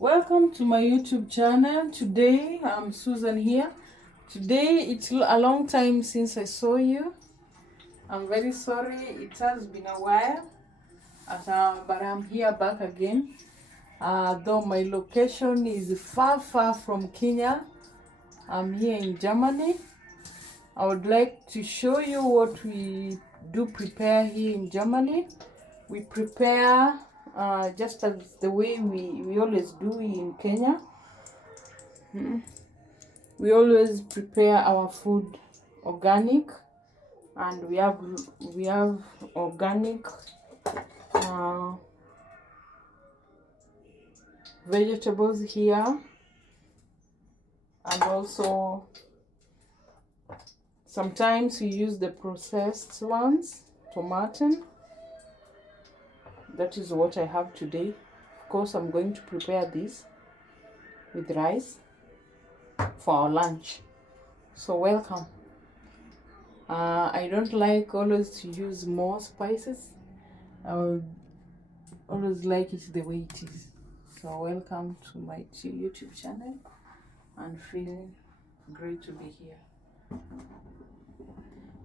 Welcome to my YouTube channel. Today I'm Susan here. Today it's a long time since I saw you. I'm very sorry, it has been a while, but I'm here back again. Though my location is far from Kenya, I'm here in Germany. I would like to show you what we do prepare here in Germany. We prepare just as the way we always do in Kenya. We always prepare our food organic, and we have organic uh, vegetables here, and also sometimes we use the processed ones, tomato. That is what I have today. Of course, I'm going to prepare this with rice for our lunch. So welcome. I don't like always to use more spices. I would always like it the way it is. So welcome to my YouTube channel, and feeling great to be here.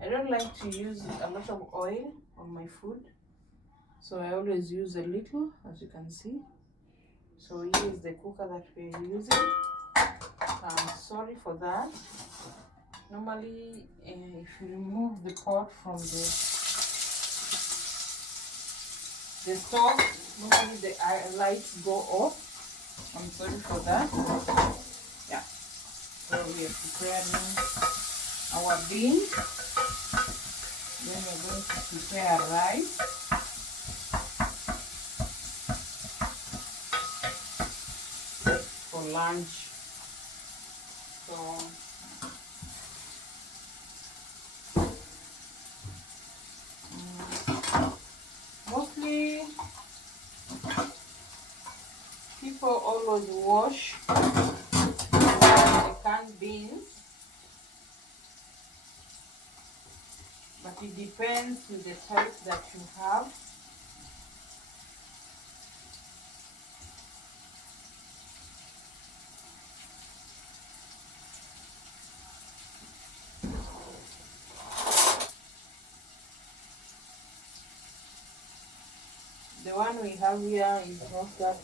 I don't like to use a lot of oil on my food, so I always use a little, as you can see. So here is the cooker that we're using. I'm sorry for that. Normally, if you remove the pot from the stove, normally the lights go off. I'm sorry for that. Yeah. So we are preparing our beans. Then we're going to prepare rice. For lunch. So mostly people always wash the canned beans, but it depends with the type that you have. The one we have here is not that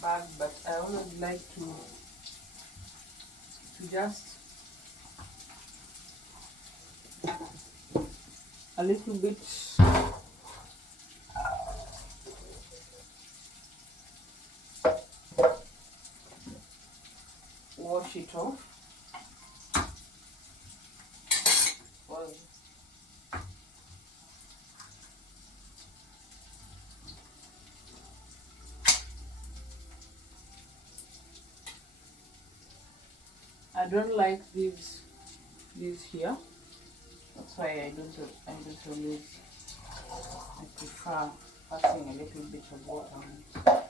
bad, but I always like to just a little bit wash it off. Well, I don't like these here. That's why I don't always. I prefer passing a little bit of water on it.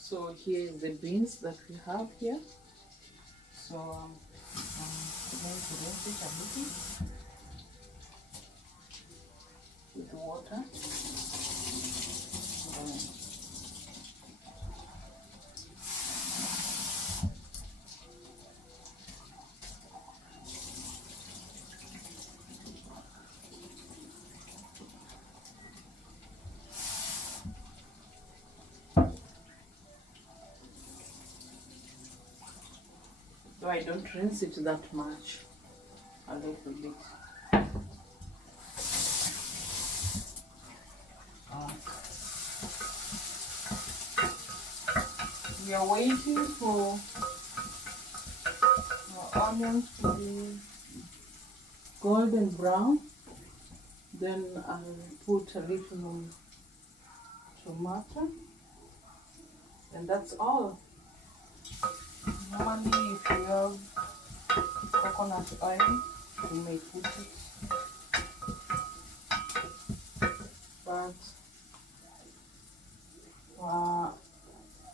So here is the beans that we have here. So I'm going to rinse it a little with water. Though I don't rinse it that much, a little bit. We are waiting for our onions to be golden brown. Then I'll put a little tomato. And that's all. Normally, if you have coconut oil, you may put it, but I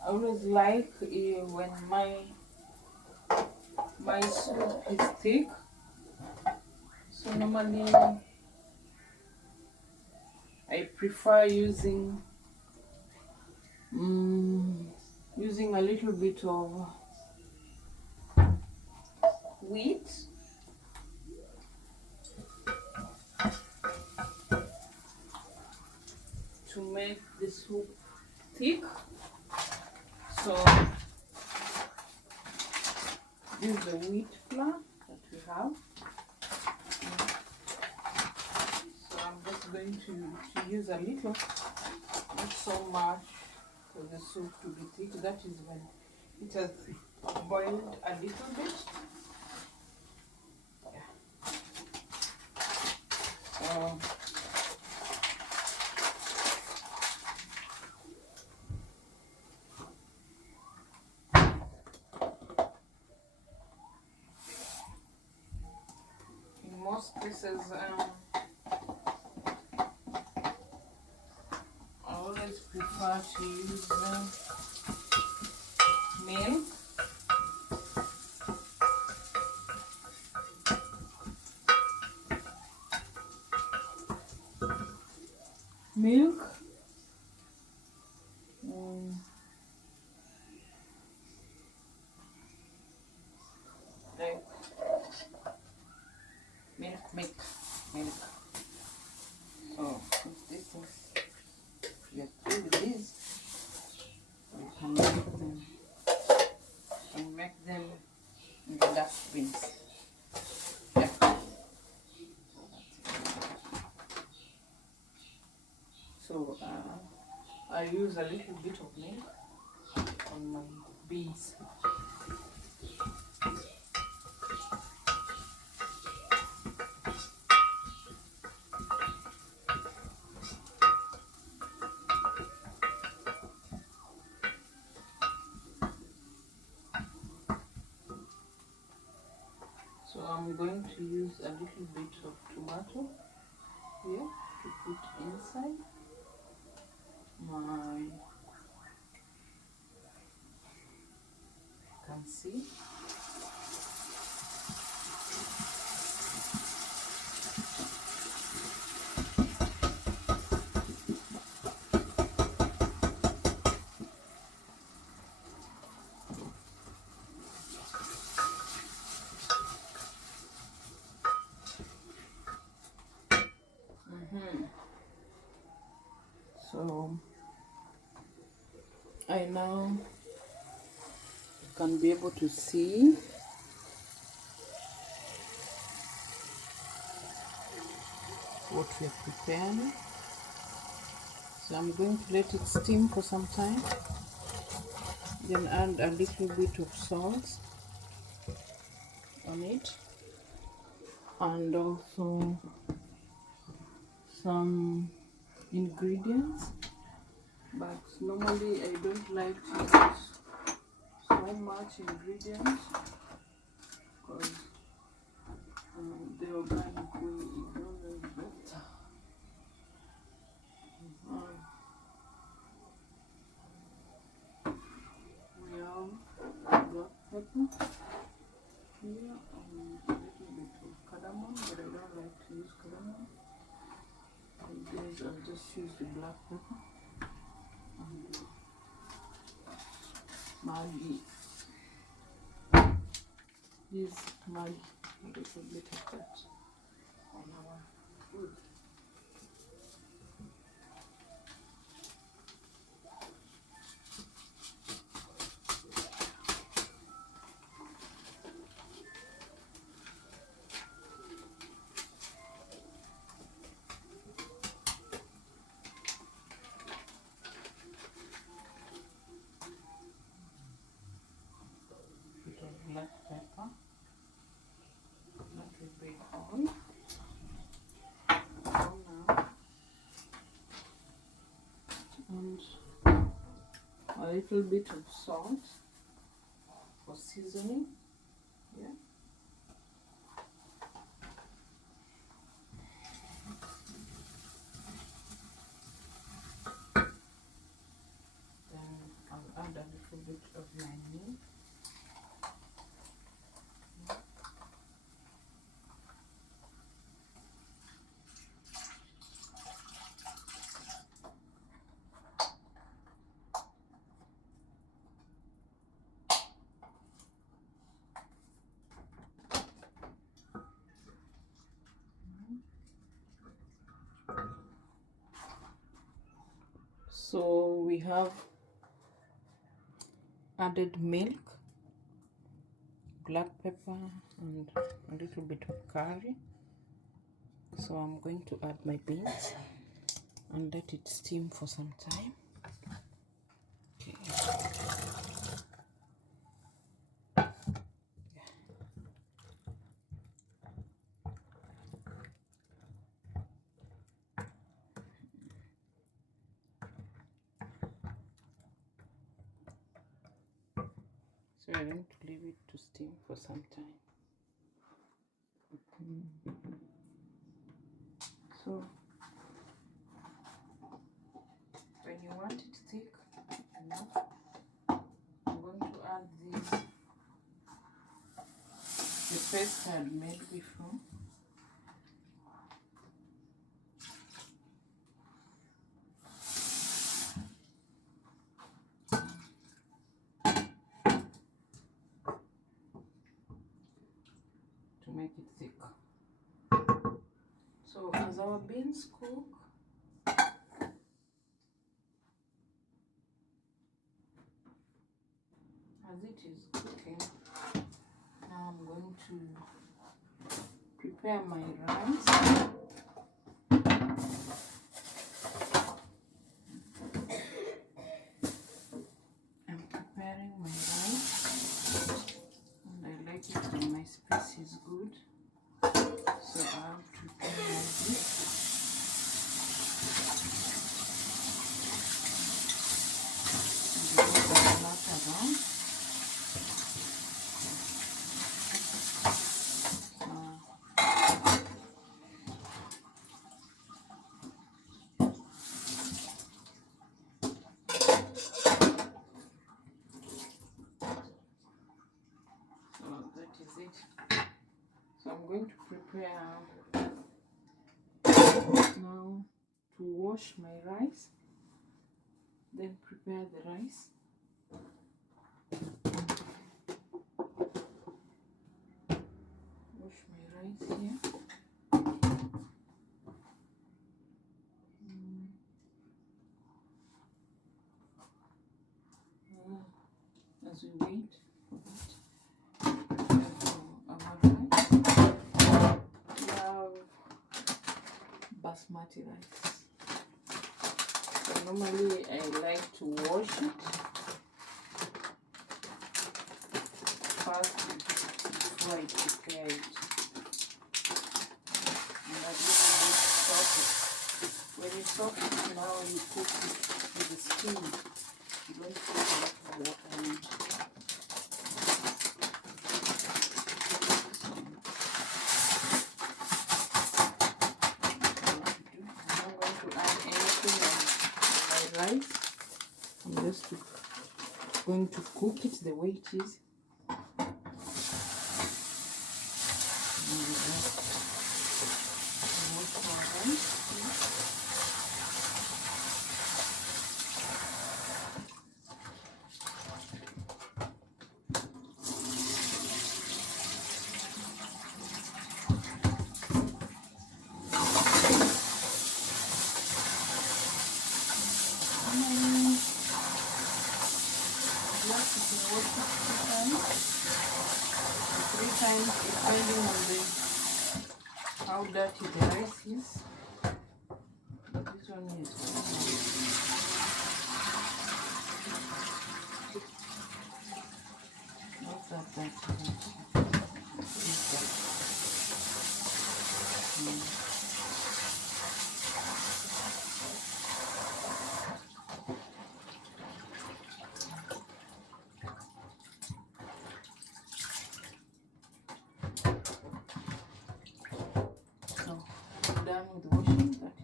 always like when my soup is thick. So normally I prefer using a little bit of wheat to make the soup thick. So this is the wheat flour that we have. So I'm just going to use a little, not so much, for the soup to be thick. That is when it has boiled a little bit. Yeah. So in most cases, I always prefer to use milk. Milk. Like milk. So if this is, you're through with this, you can make them in the dustbins. Yeah. So I use a little bit of milk on my beans. So I'm going to use a little bit of tomato here to put inside my, you can see. So I now can be able to see what we are preparing. So I'm going to let it steam for some time, then add a little bit of salt on it, and also some ingredients, but normally I don't like to use so much ingredients because the organic way is always better. We have black pepper here and a little bit of cardamom, but I don't like to use cardamom. I'll just use the black pepper and Maggi. Use Maggi, a little bit of that on our food. Bit of black pepper, little bit oil. Now, and a little bit of salt for seasoning. Yeah. Then I'll add a little bit of my milk. So we have added milk, black pepper, and a little bit of curry. So I'm going to add my beans and let it steam for some time. Okay. So I'm going to leave it to steam for some time. So when you want it thick enough, I'm going to add the paste I had made before. To make it thick. So as our beans cook, as it is cooking, now I'm going to prepare my rice. I'm preparing my rice, and I like it when my spice is good. So I'll prepare this. And move the lot around. So that is it. So I'm going to prepare now to wash my rice, then prepare the rice. Wash my rice here. As we wait for it, prepare for our rice. We have basmati rice. So normally I like to wash it first before I prepare it. And a little bit soft. When you soft it, now you cook it with the steam. You don't put a lot of water in it. I'm not going to add anything on my rice. I'm just going to cook it the way it is. Wash my rice. Three times depending on how dirty the rice is. But this one is not that dirty.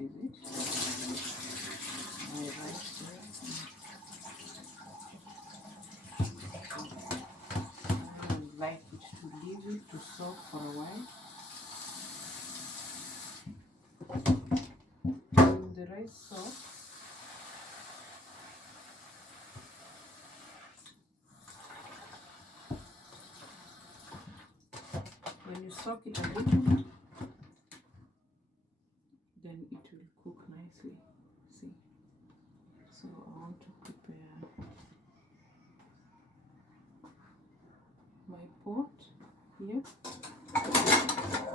is it? My rice here. I would like it to leave it to soak for a while. When the rice soaks, when you soak it a little, then it will cook nicely. See? So I want to prepare my pot here.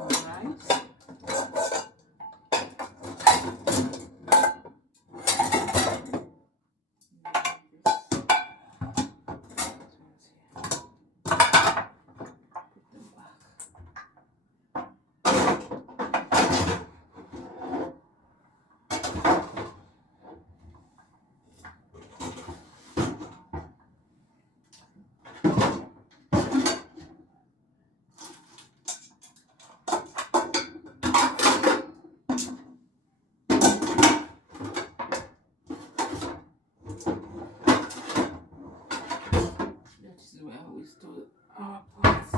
Rice. That is where we store our pots.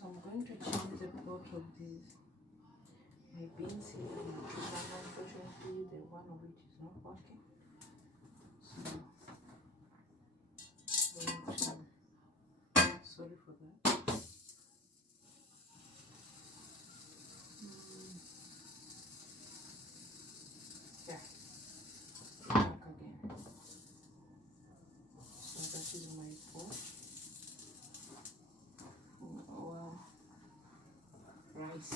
So I'm going to change the pot of these. My beans here, unfortunately, the one of it is not working. So I'm going to, sorry for that. Yeah, back again. So that is my pot for our rice.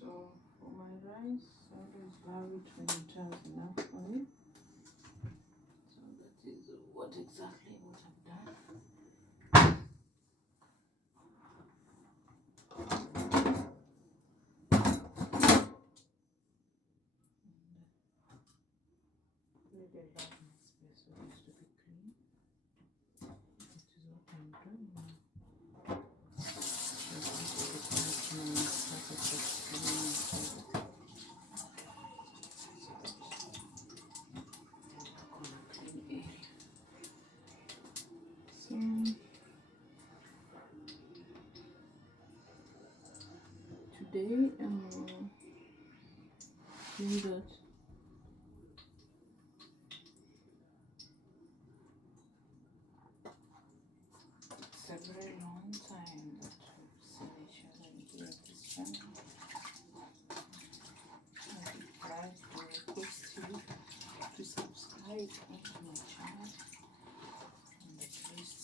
So for my rice, I always love it when it has enough oil. So that is what exactly what I've done. Really love my space, so it needs to be clean. This is what I'm doing now. Today doing that. It's a very long time that we've seen each other here at this channel. I would like to request you to subscribe onto my channel and at least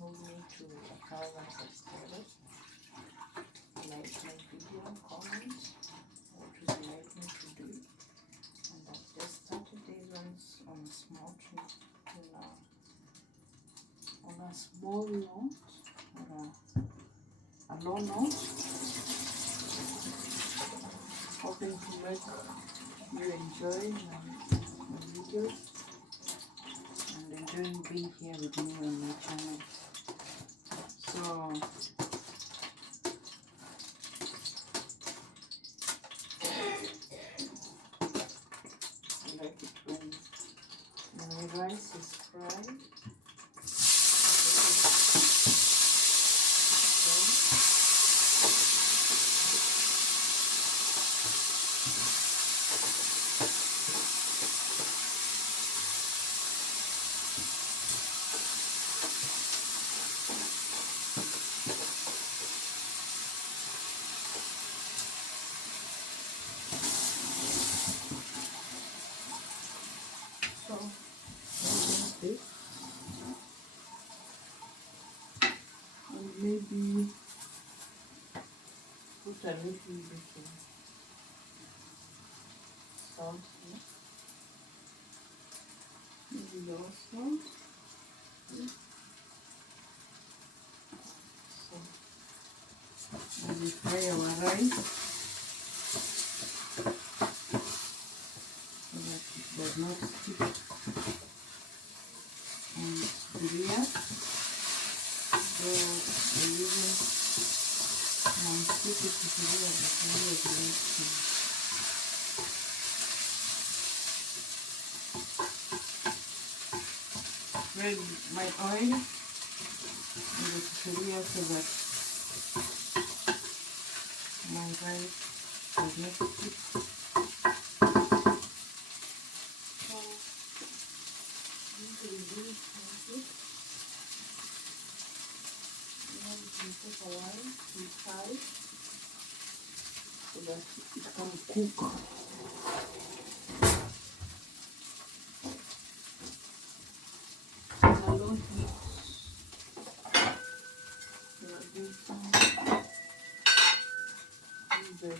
move me to 1,000 subscribers. Like my video, comment what would you like me to do. And I've just started these ones on a small trip, on a small note, on a low note, hoping to make you enjoy videos and enjoying being here with me on my channel. So I like it when my rice is fried. So this and maybe put a little bit of salt here. Maybe your salt. So we fry our rice so that it does not stick on sufuria. So we're using non-sticky sufuria that really great to spread my oil in the sufuria so that my rice does not stick. So usually do it like this. Now it will take a while to fry so that it can cook. And I don't heat the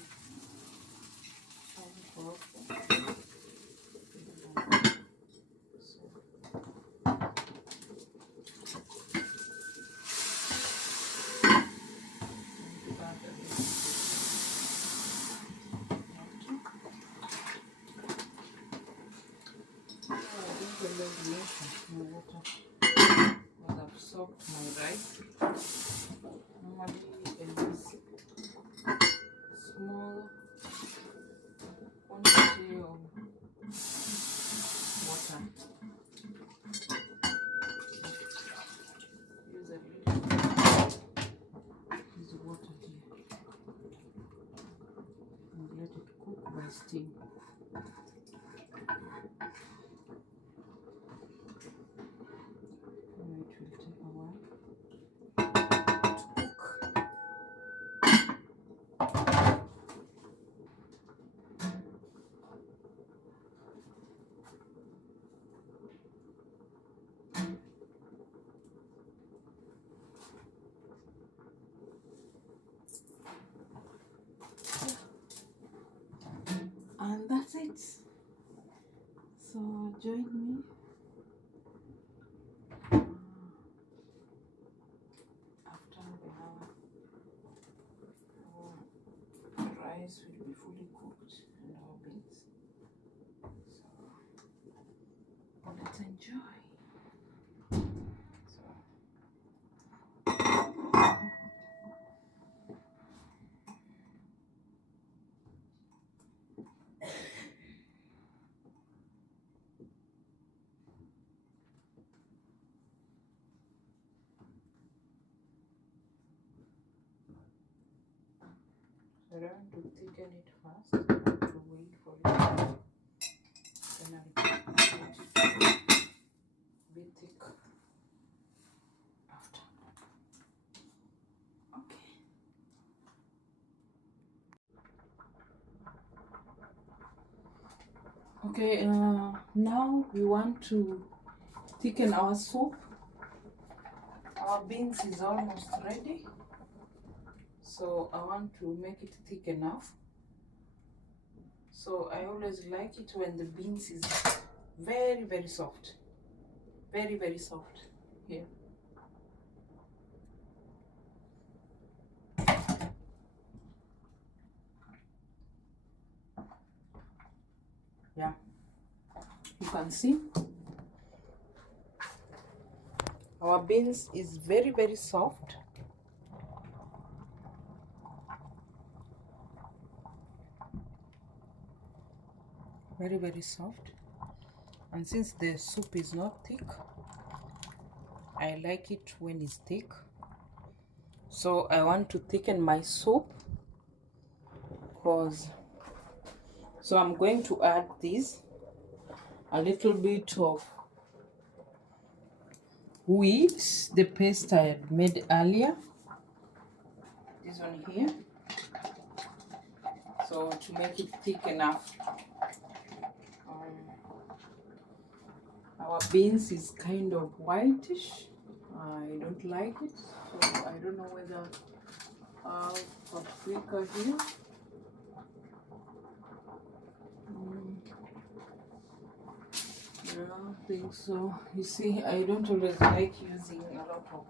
was absorbed my rice. Normally in this small quantity of water. Use a little piece of water here and let it cook by steam. And it will take a while to cook. And that's it. So join me. After the hour, our rice will be fully cooked and our beans. So let's enjoy. So I don't want to thicken it first. I want to wait for it. Then I'll be thick after. Okay, now we want to thicken our soup. Our beans is almost ready. So I want to make it thick enough. So I always like it when the beans is very, very soft. Very, very soft. Here. Yeah. You can see our beans is very, very soft. Very, very soft. And since the soup is not thick, I like it when it's thick. So I want to thicken my soup, so I'm going to add this, a little bit of wheat, the paste I had made earlier, this one here, so to make it thick enough. Our beans is kind of whitish. I don't like it, so I don't know whether paprika here. I don't think so. You see, I don't always like using a lot of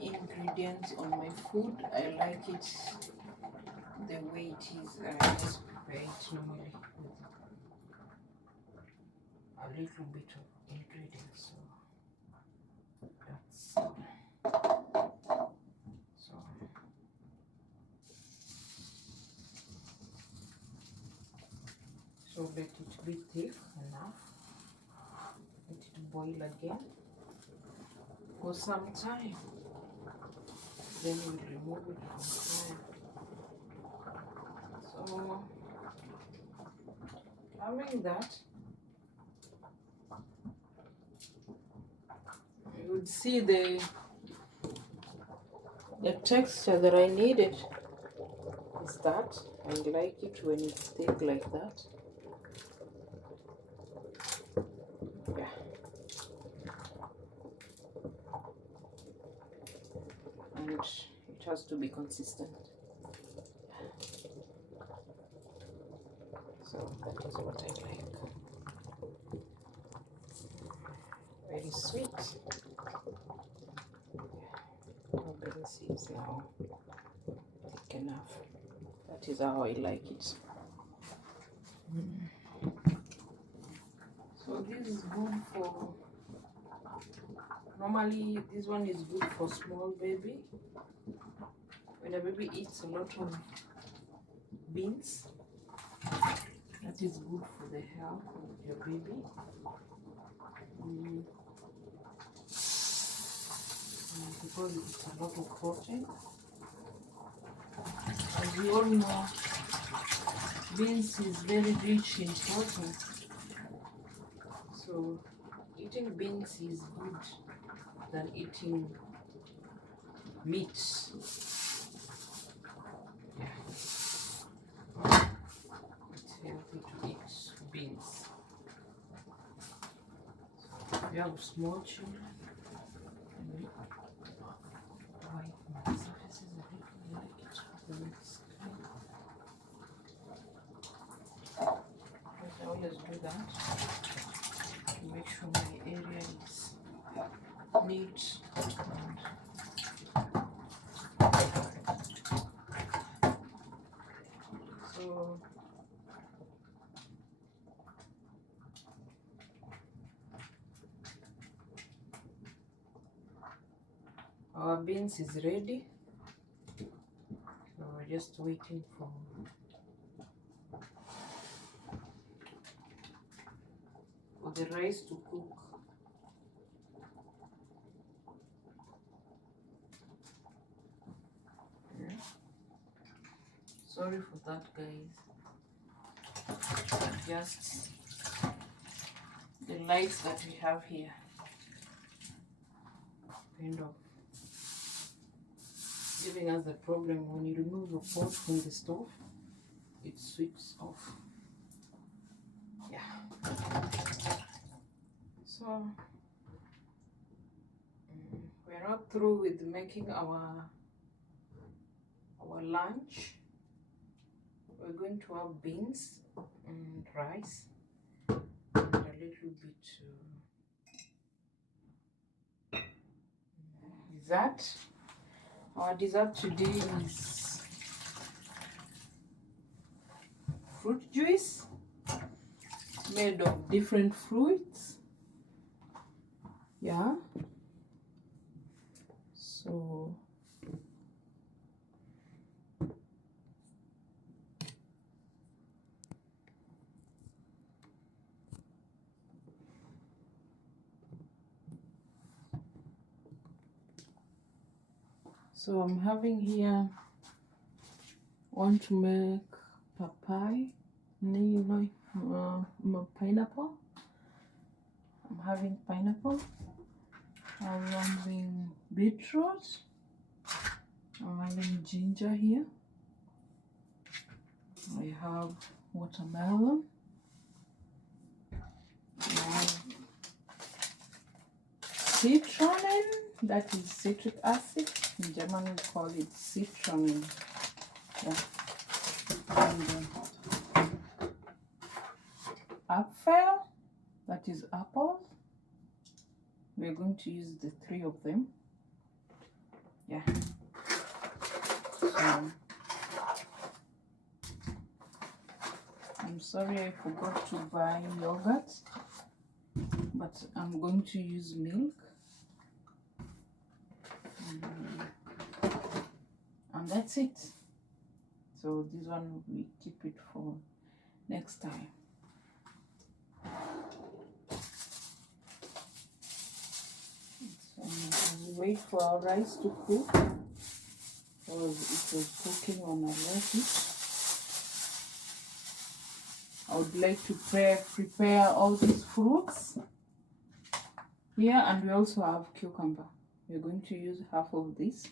ingredients on my food. I like it the way it is. I just prepare it normally with a little bit of ingredients. So that's so let it be thick enough. Let it boil again for some time. Then we'll remove it from fire. So having that, you would see the texture that I needed is that. I like it when it's thick like that. Yeah. And it has to be consistent. So that is what I like. Very sweet. Our beans is now thick enough. That is how I like it. So this is good for, normally this one is good for small baby. When a baby eats a lot of beans, that is good for the health of your baby. Because it's a lot of protein. As we all know, beans is very rich in protein. So eating beans is good than eating meat. Yeah. It's healthy to eat beans. So if you have small children, wipe my surfaces a little, I like it when it's clean. I always do that to make sure my area is neat so our beans is ready. So we're just waiting for the rice to cook. Yeah. Sorry for that, guys. Just the lights that we have here kind of giving us the problem. When you remove the pot from the stove, it switches off. Yeah. So we're not through with making our lunch. We're going to have beans and rice and a little bit dessert. Our dessert today is fruit juice made of different fruits. Yeah. So I'm having here, want to make papaya, pineapple. I'm having pineapple. I'm having beetroot. I'm having ginger here. I have watermelon. I have citronen, that is citric acid. In German we call it citronen. Yeah. And apfel, that is apple. We're going to use the 3 of them. Yeah. So I'm sorry I forgot to buy yogurt, but I'm going to use milk. And that's it. So this one we keep it for next time. So we wait for our rice to cook, because it was cooking on a lettuce. I would like to prepare all these fruits here, and we also have cucumber. We're going to use half of this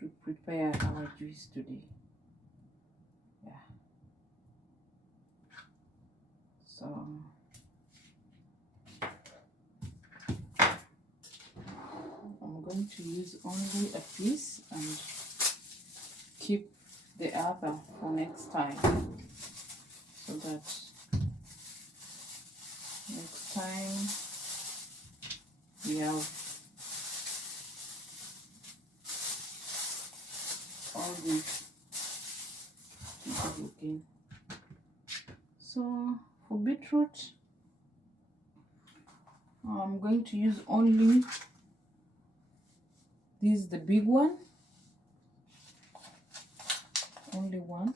to prepare our juice today. Yeah. So I'm going to use only a piece and keep the other for next time, so that next time we have all these again. So for beetroot, I'm going to use only this, the big one, only one,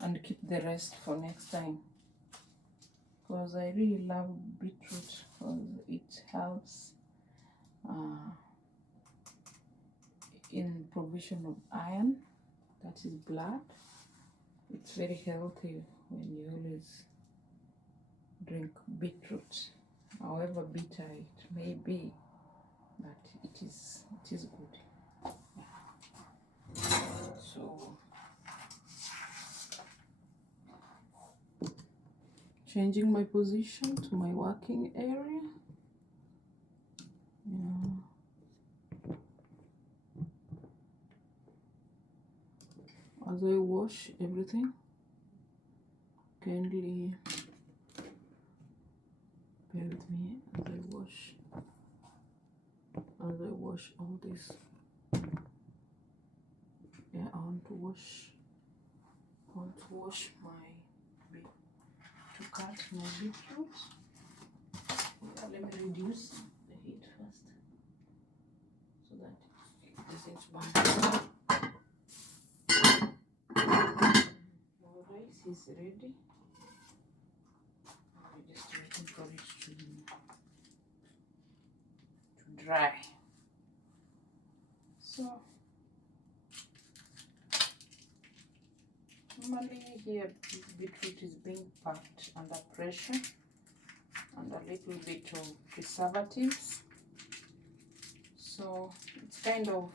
and keep the rest for next time, because I really love beetroot, because it helps in provision of iron, that is blood. It's very healthy when you always drink beetroot, however bitter it may be, but it is good. So changing my position to my working area. Yeah. As I wash everything, kindly bear with me as I wash all this. Yeah, I want to wash to cut my beetroot. Yeah, let me reduce the heat first, so that it doesn't burn. Our rice is ready. We're just waiting for it to dry. So normally here beetroot is being packed under pressure and a little bit of preservatives. So it's kind of,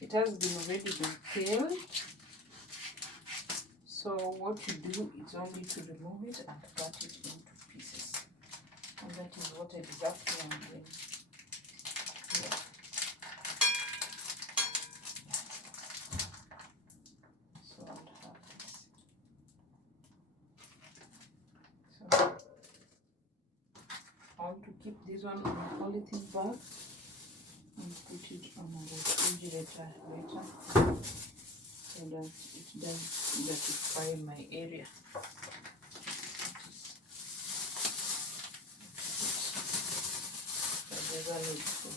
it has already been peeled. So what you do is only to remove it and cut it into pieces. And that is what exactly I'm doing here. So I'll have this. So I want to keep this one in a polythene bag and put it on a refrigerator later, so that it does detoxify my area. valid for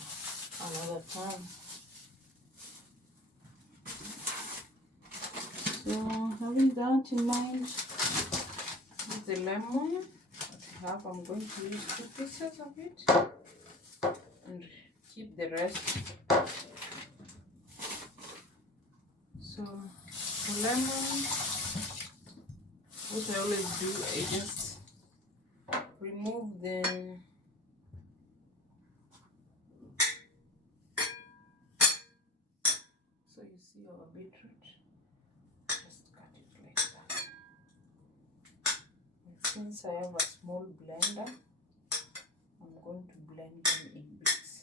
another time. So having that in mind, with the lemon that I have, I'm going to use 2 pieces of it and keep the rest. So the lemon, what I always do, I just remove the so you see our beetroot, just cut it like that. And since I have a small blender, I'm going to blend them in bits.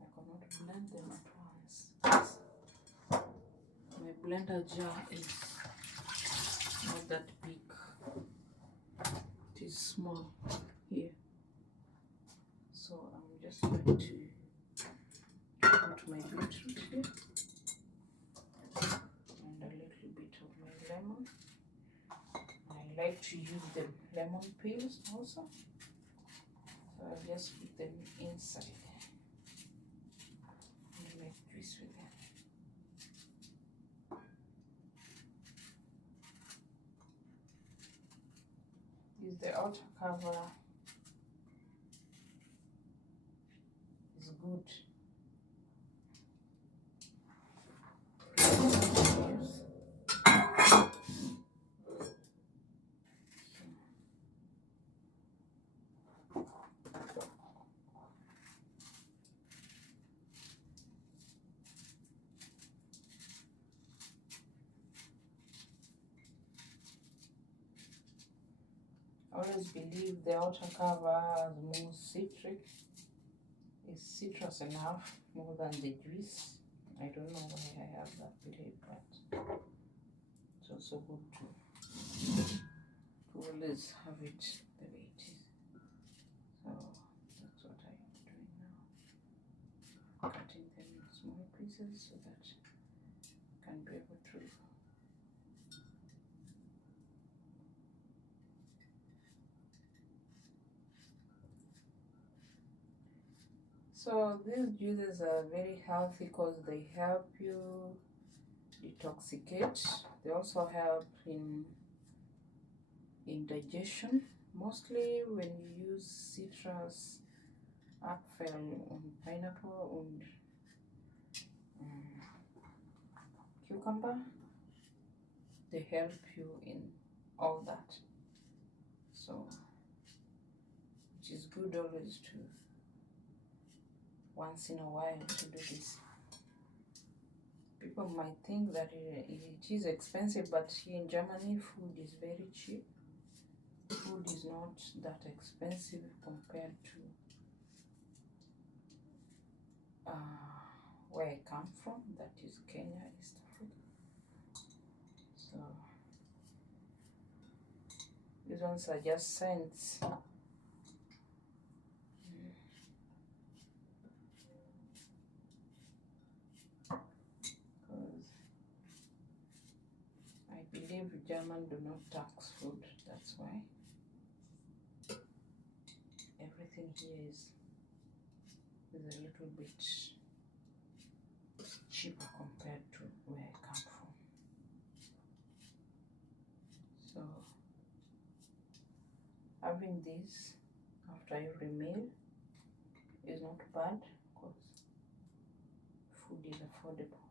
I cannot blend them at once. My blender jar is not that big. It is small here. So I'm just going to put my beetroot here and a little bit of my lemon. I like to use the lemon peels also. So I'll just put them inside and make juice with them. Use the outer cover. Is good. I always believe the outer cover has more citric. Is citrus enough more than the juice? I don't know why I have that belief, but it's also good to always have it the way it is. So that's what I am doing now. Cutting them in small pieces so that I can be able to So these juices are very healthy because they help you detoxicate. They also help in digestion. Mostly when you use citrus, apple, and pineapple, and cucumber, they help you in all that. So it is good always to once in a while to do this. People might think that it is expensive, but here in Germany food is very cheap. Food is not that expensive compared to where I come from, that is Kenya, East Africa. So these ones are just cents. I believe Germans do not tax food, that's why. Everything here is a little bit cheaper compared to where I come from. So having this after every meal is not bad because food is affordable.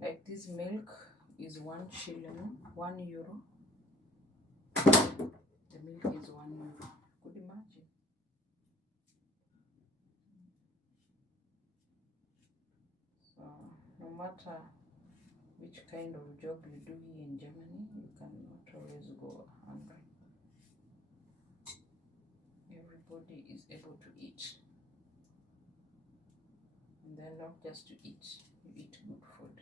Like this milk is 1 shilling, €1. The milk is €1. Could you imagine? So no matter which kind of job you do here in Germany, you cannot always go hungry. Everybody is able to eat. And then not just to eat, you eat good food.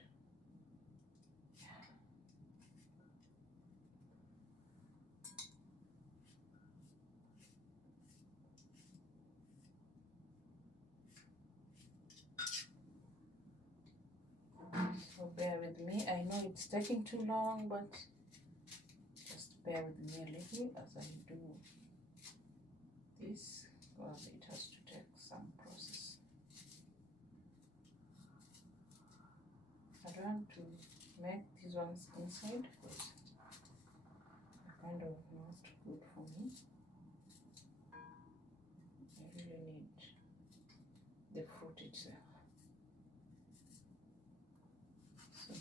So bear with me. I know it's taking too long, but just bear with me a little as I do this, because it has to take some process. I don't want to make these ones inside because they're kind of not good for me. I really need the fruit itself. So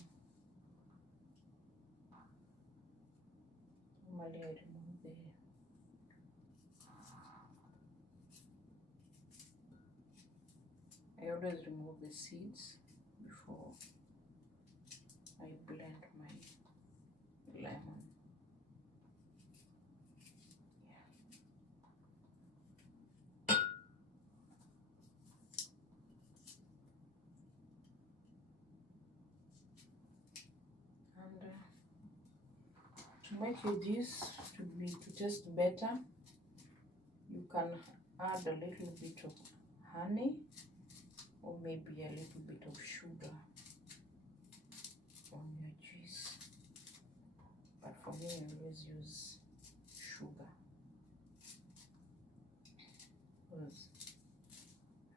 normally I remove I always remove the seeds before I blend my lemon. And to make this to taste better, you can add a little bit of honey or maybe a little bit of sugar on your juice. But for me, I always use sugar, because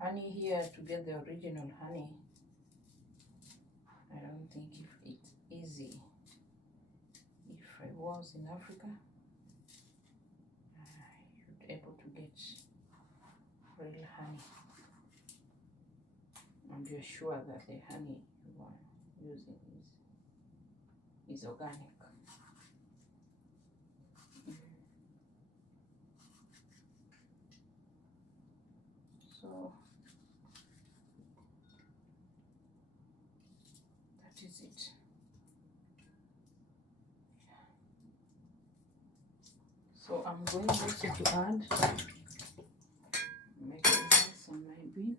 honey here, to get the original honey, I don't think if it's easy. If I was in Africa, you'd be able to get real honey, and you're sure that the honey you are using is organic. So that is it. So I'm going also to add, make this on my bean.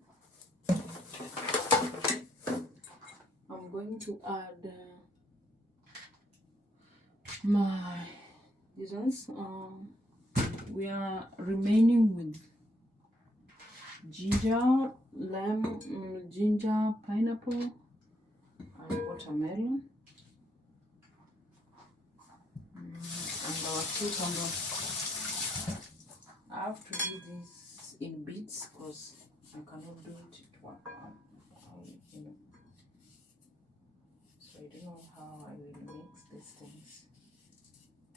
I'm going to add these ones. We are remaining with ginger, lemon, ginger, pineapple, and watermelon, and our cucumber. I have to do this in bits because I cannot do it at one time, So I don't know how I will mix these things,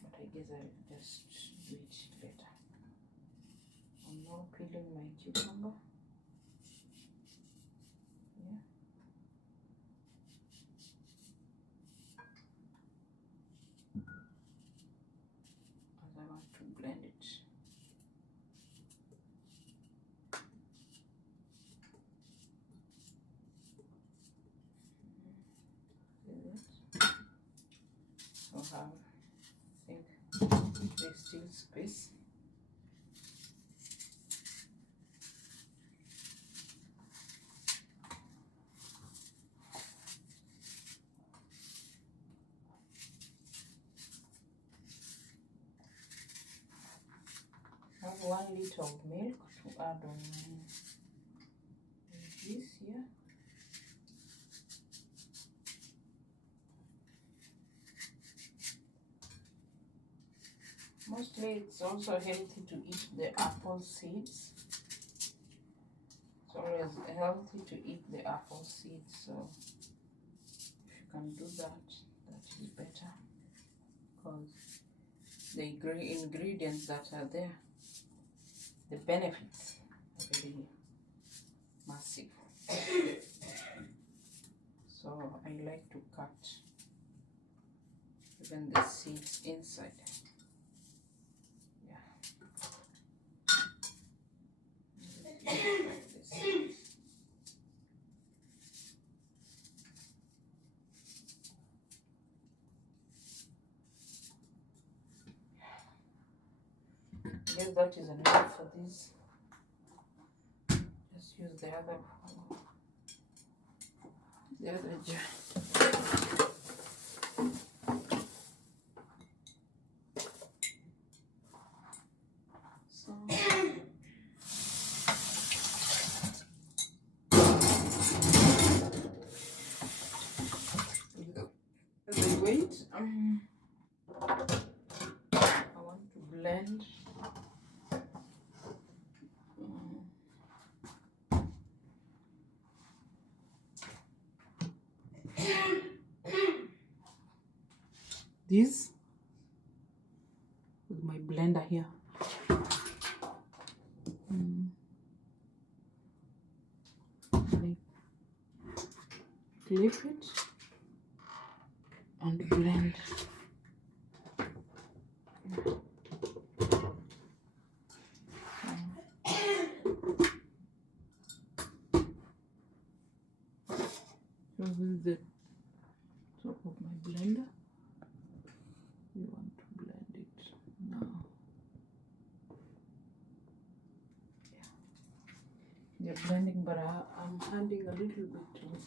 but I guess I'll just do it later. I'm now peeling my cucumber. Yeah. As I want to blend it. So I think there's still space. I have 1 liter of milk to add on this here. Mostly it's also healthy to eat the apple seeds. It's always healthy to eat the apple seeds, so if you can do that, that is better, because the ingredients that are there, the benefits are really massive. So I like to cut even the seeds inside. I guess that is enough for this. Just use the other jar. So I want to blend. This with my blender here. Clip it and blend. So this is the top of my blender. We want to blend it now. Yeah, they're blending, but I'm adding a little bit of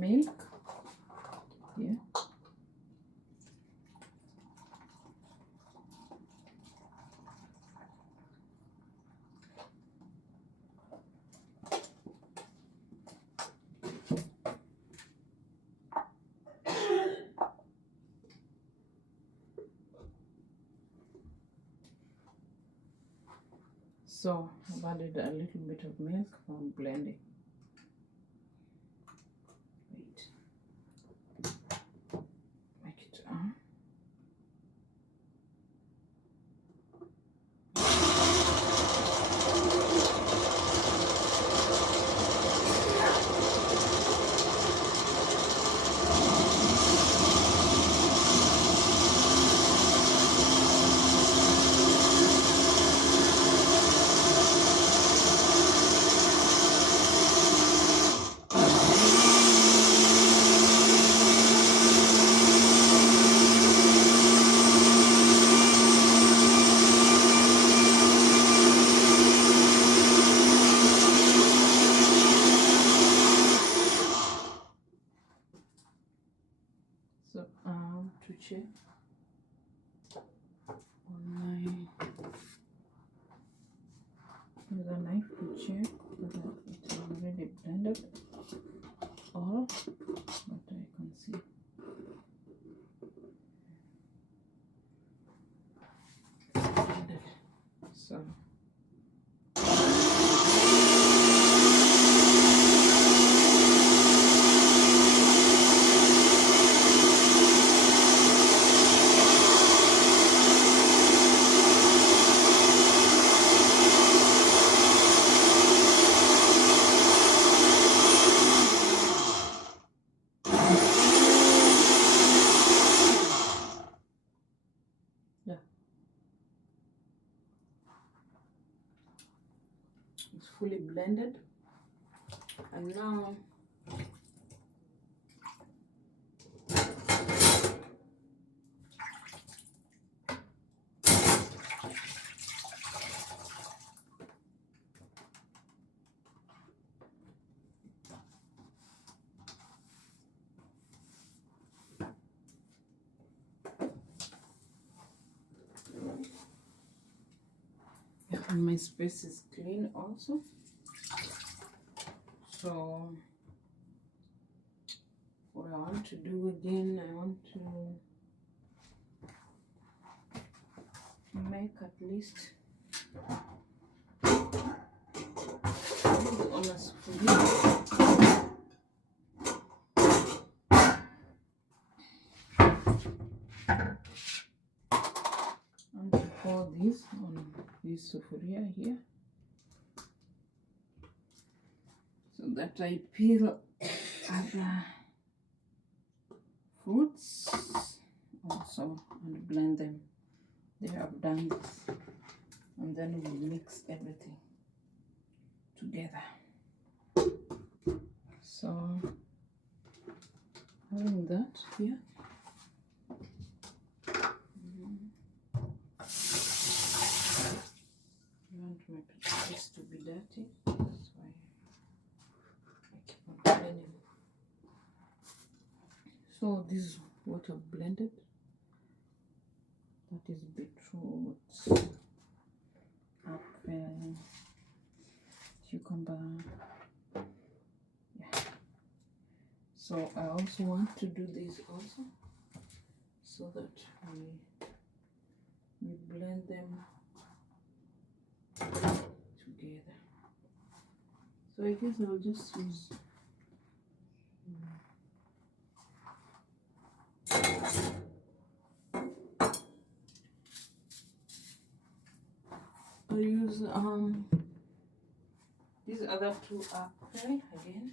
milk. Yeah. So I've added a little bit of milk from blending. Wait. Make it on. So to check on my with a knife to check whether it's already blended or what I can see. Blended. So yeah, it's fully blended, and now yeah, and my space is clean also. So what I want to do again, I want to make at least on a spoon. And pour this on this sufuria here, so that I peel other fruits also and blend them. They have done this, and then we mix everything together. So having that here, I want my potatoes to be dirty, that's why I keep on blending. So this is what I've blended. That is beetroot, apple, cucumber. Yeah. So I also want to do this also. so that we blend them together. So I guess I'll just use these other two apple again.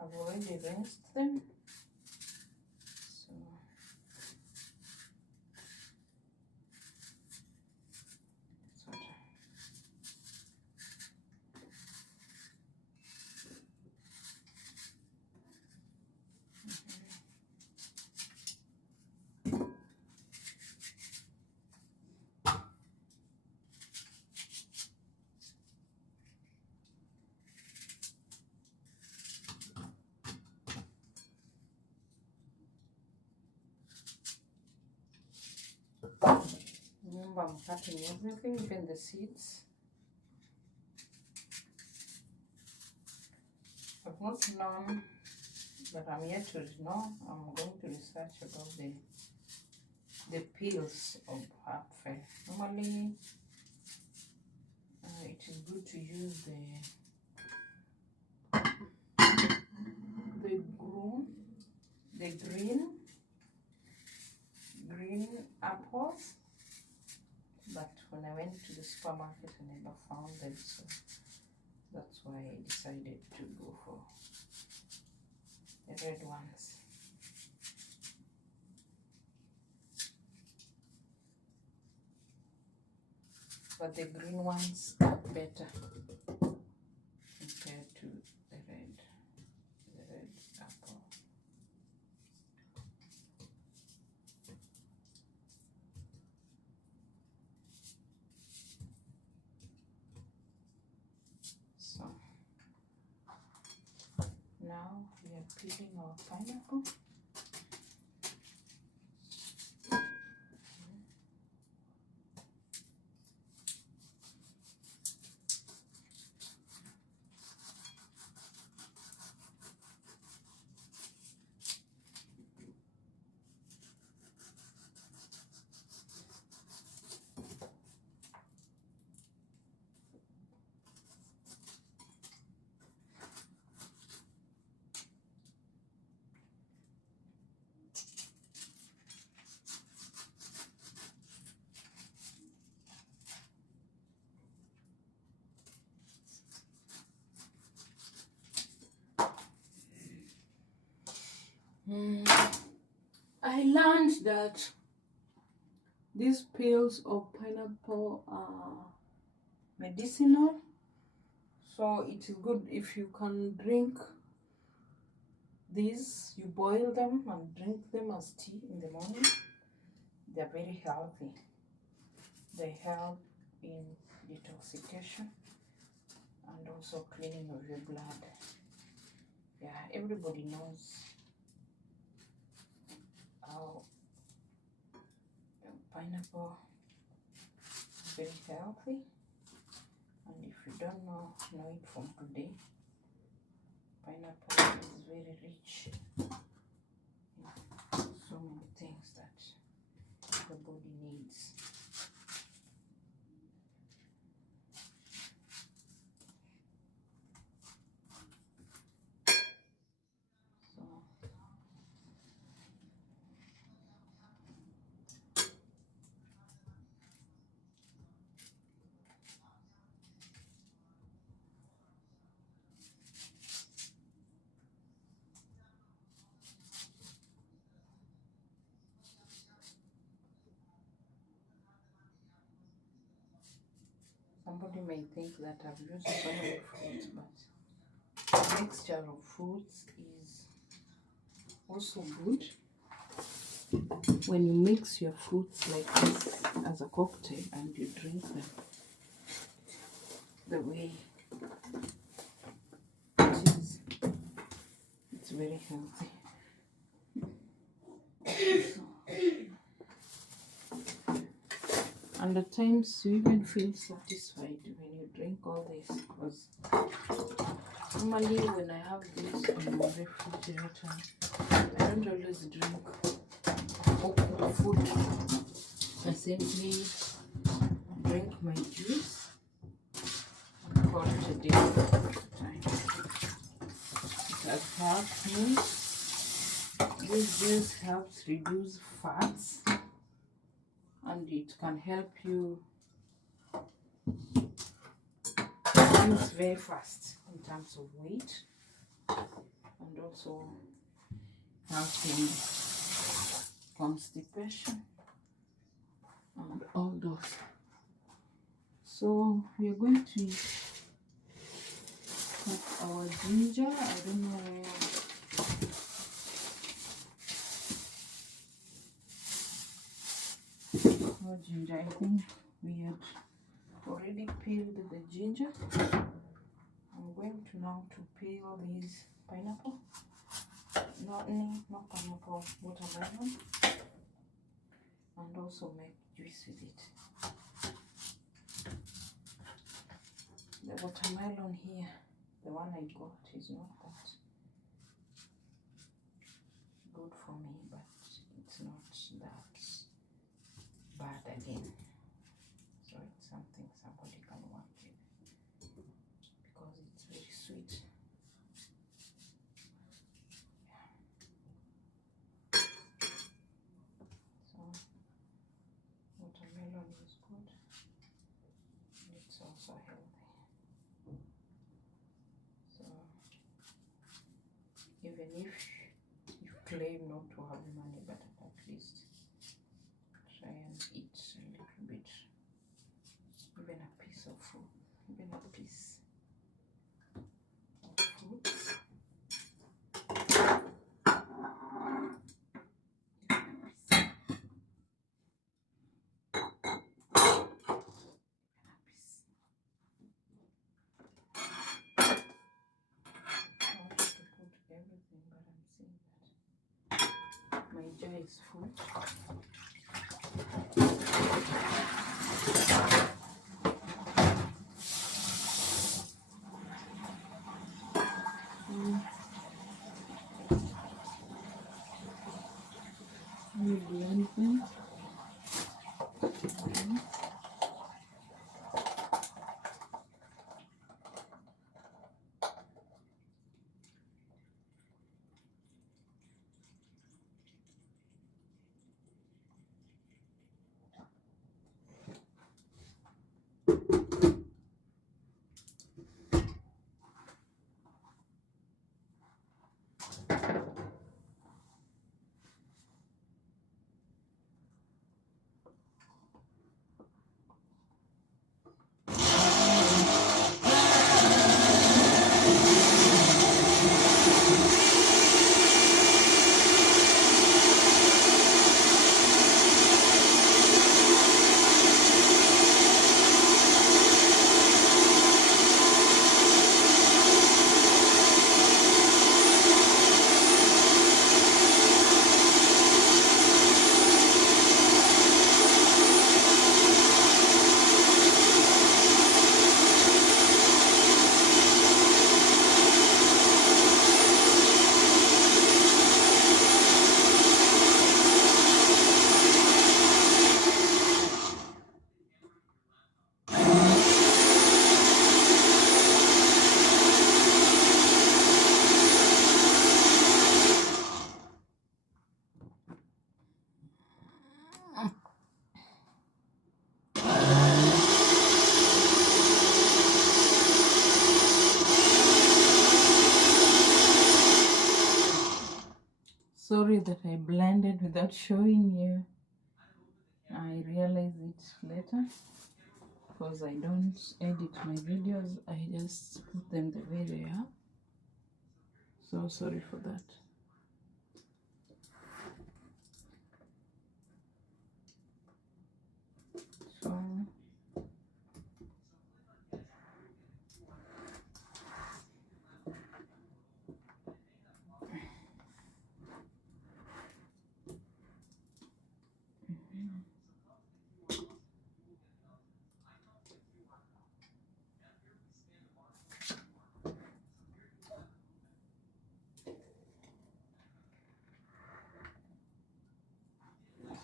I've already rinsed them. So that's what remember, I'm cutting everything, even the seeds. I've not known, but I'm yet to know. I'm going to research about the peels of apple. Normally, it is good to use the green apples, but when I went to the supermarket I never found them, so that's why I decided to go for the red ones. But the green ones are better compared to the red apple. So now we are peeling our pineapple. I learned that these peels of pineapple are medicinal, so it is good if you can drink these. You boil them and drink them as tea in the morning. They're very healthy. They help in detoxification and also cleaning of your blood. Yeah, everybody knows how pineapple is very healthy, and if you don't know it from today. Pineapple is very rich in so many things that the body needs. Somebody may think that I've used so many fruits, but the mixture of fruits is also good. When you mix your fruits like this as a cocktail and you drink them the way it is, it's very healthy. And at times you even feel satisfied when you drink all this, because normally when I have this in my refrigerator, I don't always drink or cook food. I simply drink my juice and call it a day. It has helped me. This juice helps reduce fats, and it can help you lose very fast in terms of weight, and also helping constipation and all those. So we are going to cut our ginger. I don't know where. Oh, ginger. I think we had already peeled the ginger. I'm going to now to peel these pineapple. Not pineapple, watermelon, and also make juice with it. The watermelon here, the one I got, is not that good for me, but it's not that bad again. So it's something somebody can work with, because it's very sweet. So watermelon is good. It's also healthy. So even if you claim not to have money, but at least try and eat a little bit, even a piece of fruit, even a piece of fruits. My jar is full. Maybe anything. Sorry that I blended without showing you. I realized it later, because I don't edit my videos, I just put them the way they are. So sorry for that. So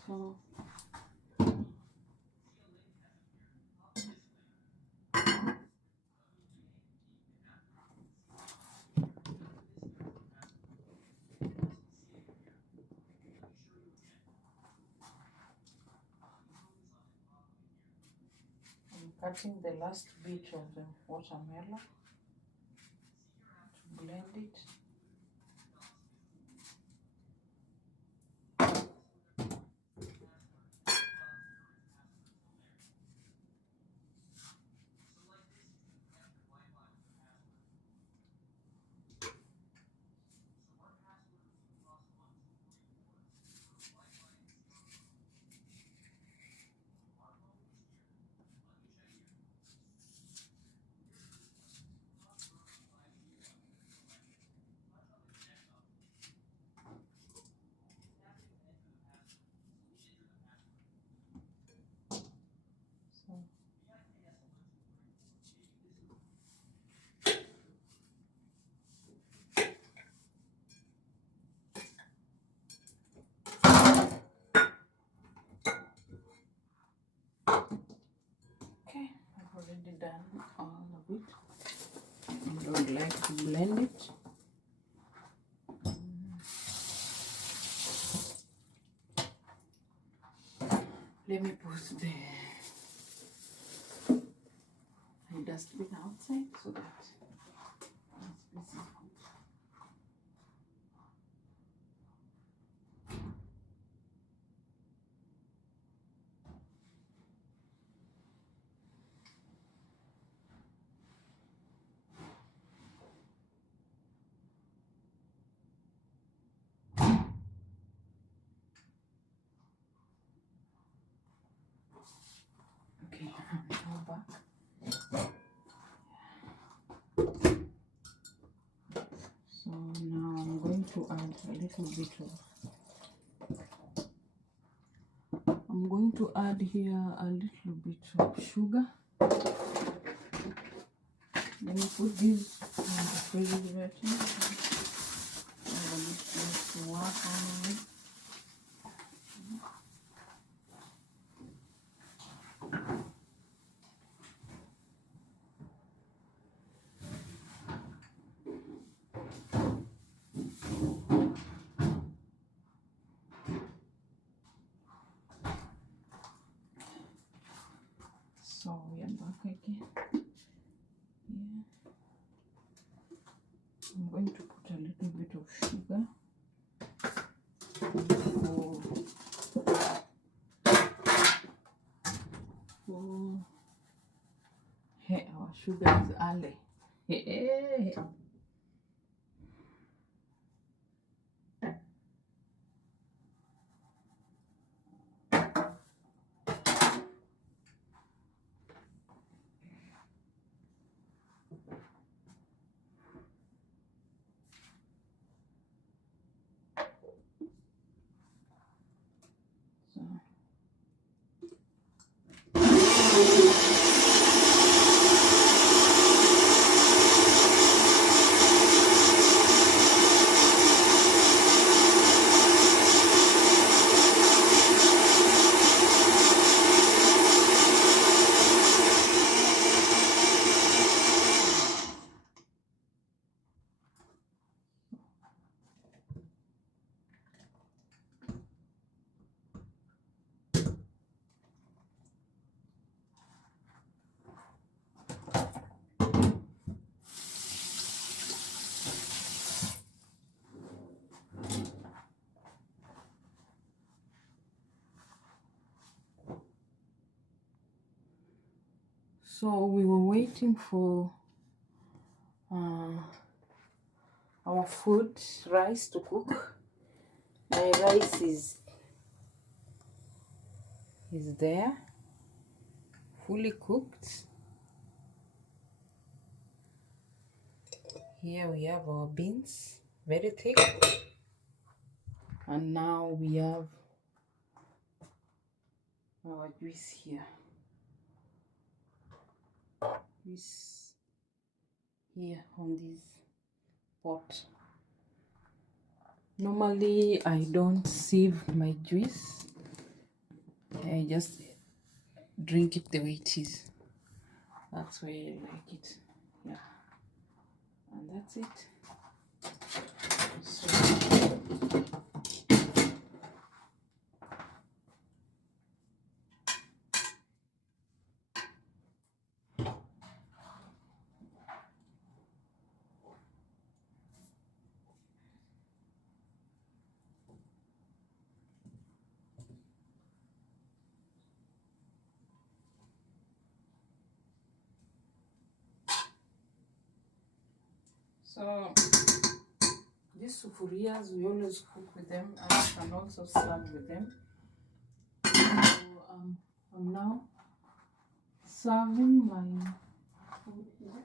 So I'm cutting the last bit of the watermelon to blend it. So okay, I've already done all of it. I don't like to blend it. Let me put the dustbin outside so that it's busy. Okay, now back. So now I'm going to add a little bit of, I'm going to add here a little bit of sugar. Let me put this in the refrigerator. I'm going to work on it. So we are back again. Yeah. I'm going to put a little bit of sugar for hey, our sugar is early. Hey. So So we were waiting for our food rice to cook. My rice is there, fully cooked. Here we have our beans, very thick, and now we have our juice here. Juice here on this pot. Normally I don't sieve my juice, I just drink it the way it is. That's why I like it. Yeah. And that's it. So these sufuriyas, we always cook with them and you can also serve with them. So I'm now serving my food here.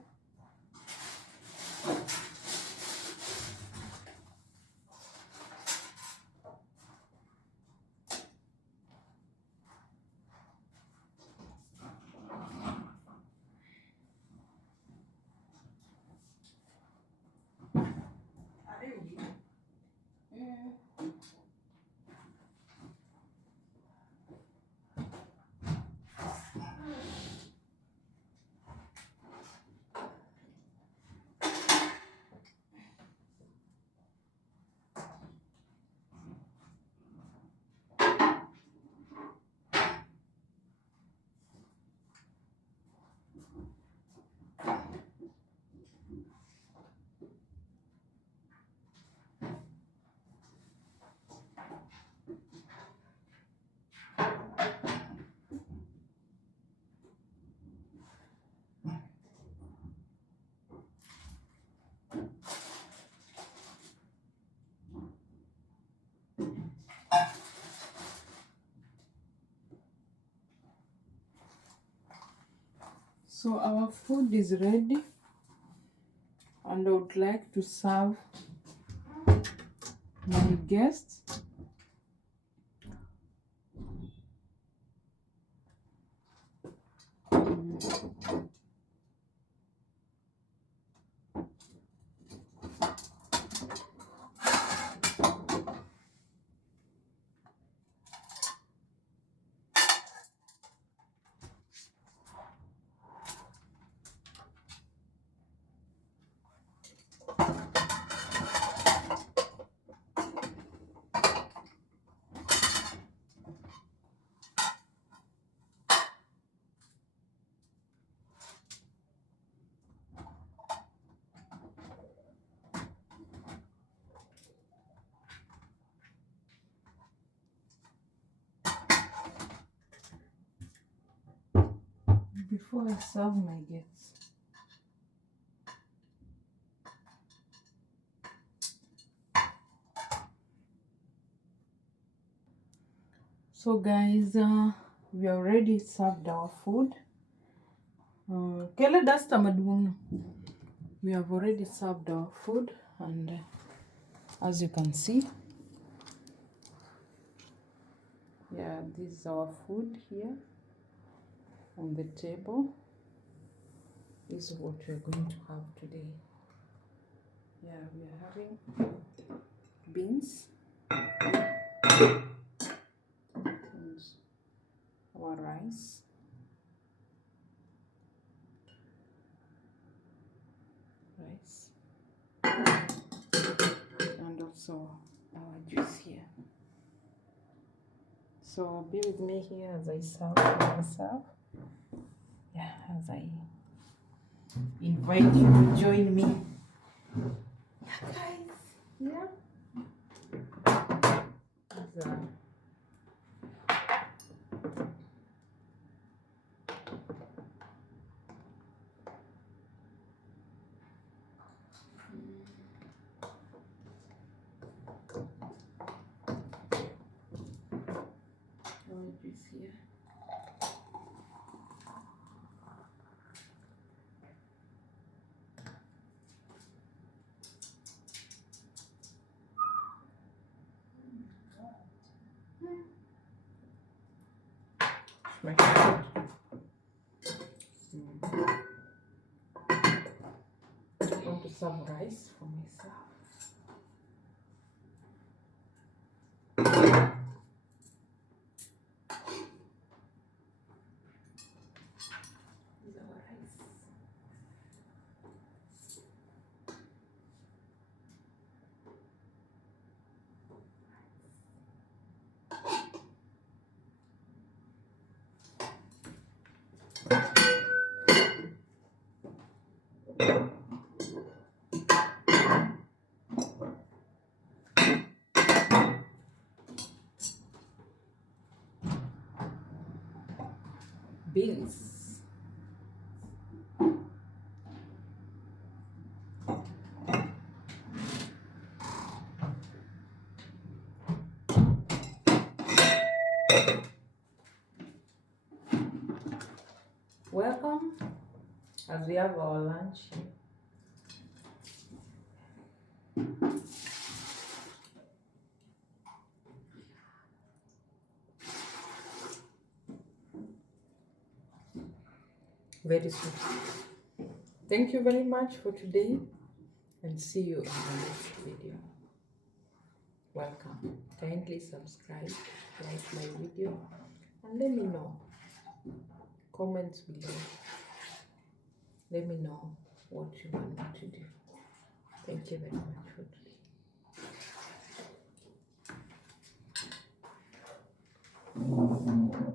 So our food is ready and I would like to serve my guests. Before I serve my guests, so guys, we already served our food. Kele dasta maduong. We have already served our food, and as you can see, yeah, this is our food here on the table. This is what we're going to have today. Yeah, we are having beans and our rice. And also our juice here. So be with me here as I serve myself. Yeah, as I invite you to join me. Yeah, guys. Yeah. Our juice here. My food. I want to serve rice for myself. Welcome as we have our lunch here. Very sweet. Thank you very much for today and see you in the next video. Welcome. Kindly subscribe, like my video, and let me know. Comments below. Let me know what you want me to do. Thank you very much for today.